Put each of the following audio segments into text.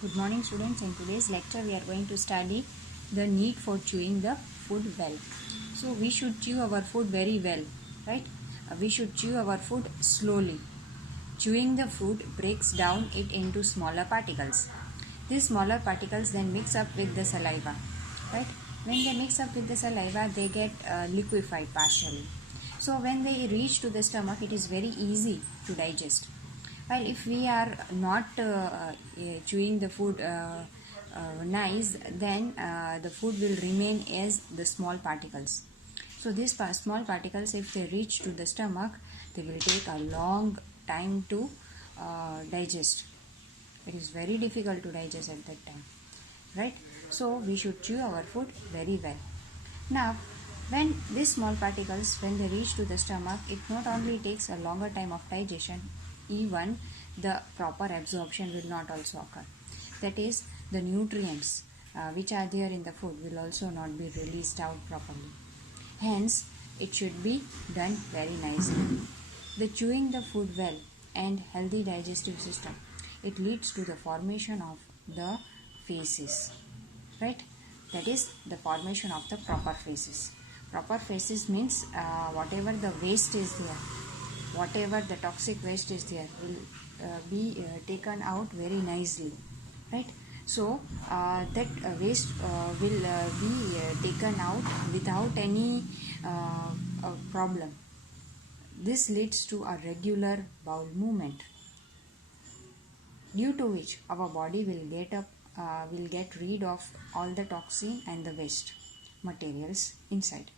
Good morning students. In today's lecture we are going to study the need for chewing the food well. So we should chew our food very well, right? We should chew our food slowly. Chewing the food breaks down it into smaller particles. These smaller particles then mix up with the saliva, right? When they mix up with the saliva they get liquefied partially. So when they reach to the stomach it is very easy to digest. While if we are not chewing the food nice, then the food will remain as the small particles. So these small particles, if they reach to the stomach, they will take a long time to digest. It is very difficult to digest at that time, right? So we should chew our food very well. Now, when these small particles, when they reach to the stomach, it not only takes a longer time of digestion, even the proper absorption will not also occur. That is, the nutrients which are there in the food will also not be released out properly. Hence, it should be done very nicely. The chewing the food well and healthy digestive system, it leads to the formation of the feces, right? That is the formation of the proper feces. Proper feces means whatever the waste is there, whatever the toxic waste is there will be taken out very nicely, right? So that waste will be taken out without any problem. This leads to a regular bowel movement, due to which our body will get rid of all the toxin and the waste materials inside.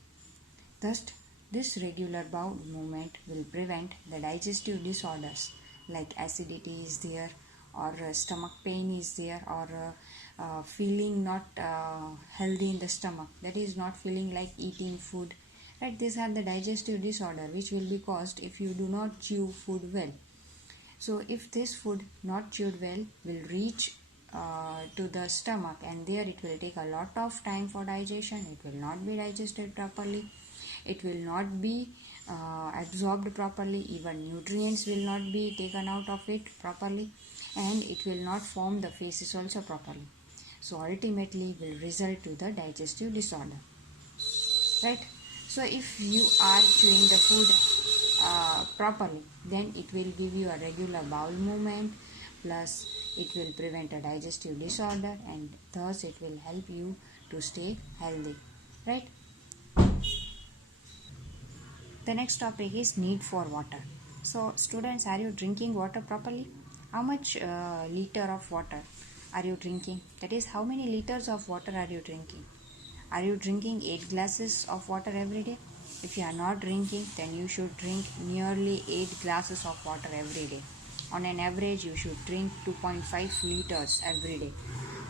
Thus, this regular bowel movement will prevent the digestive disorders like acidity is there, or stomach pain is there, or feeling not healthy in the stomach, that is not feeling like eating food, right? These are the digestive disorder which will be caused if you do not chew food well. So if this food not chewed well will reach to the stomach, and there it will take a lot of time for digestion. It will not be digested properly, it will not be absorbed properly, even nutrients will not be taken out of it properly, and it will not form the feces also properly. So ultimately will result to the digestive disorder, right? So if you are chewing the food properly, then it will give you a regular bowel movement, plus it will prevent a digestive disorder, and thus it will help you to stay healthy, right? The next topic is need for water. So students, are you drinking water properly? How much liter of water are you drinking? That is, how many liters of water are you drinking? Are you drinking 8 glasses of water every day? If you are not drinking, then you should drink nearly 8 glasses of water every day. On an average, you should drink 2.5 liters every day.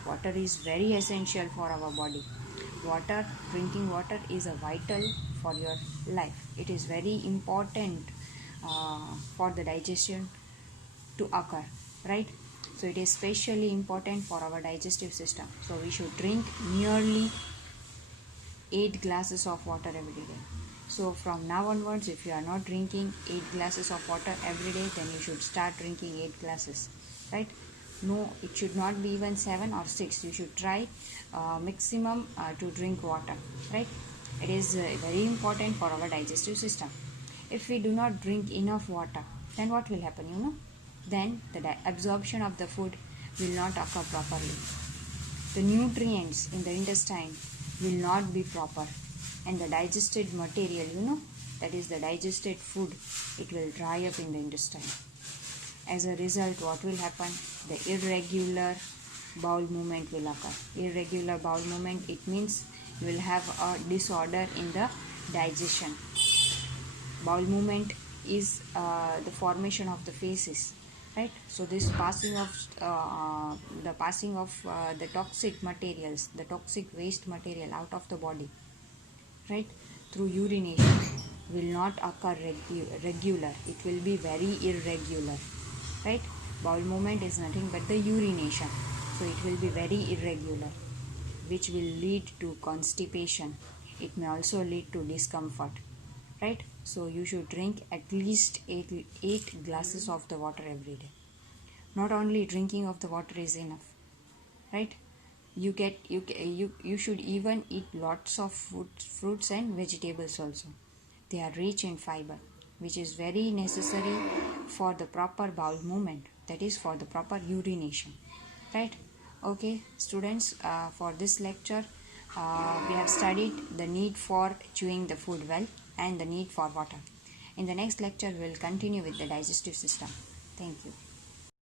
Water is very essential for our body. Drinking water is a vital for your life. It is very important for the digestion to occur, right? So it is especially important for our digestive system. So we should drink nearly 8 glasses of water every day. So from now onwards, if you are not drinking 8 glasses of water every day, then you should start drinking 8 glasses, right? No, it should not be even 7 or 6. You should try maximum to drink water, right? It is very important for our digestive system. If we do not drink enough water, then what will happen, then the absorption of the food will not occur properly. The nutrients in the intestine will not be proper, and the digested material, that is the digested food, it will dry up in the intestine. As a result, what will happen? The irregular bowel movement will occur. Irregular bowel movement, it means you will have a disorder in the digestion. Bowel movement is the formation of the feces, right? So this passing of the toxic materials, the toxic waste material out of the body, right, through urination will not occur regular. It will be very irregular, right? Bowel movement is nothing but the urination, so it will be very irregular, which will lead to constipation. It may also lead to discomfort, right? So you should drink at least 8 glasses of the water every day. Not only drinking of the water is enough. right? You should even eat lots of fruits and vegetables also. They are rich in fiber, which is very necessary for the proper bowel movement, that is for the proper urination, right? Okay students, for this lecture we have studied the need for chewing the food well and the need for water. In the next lecture we will continue with the digestive system. Thank you.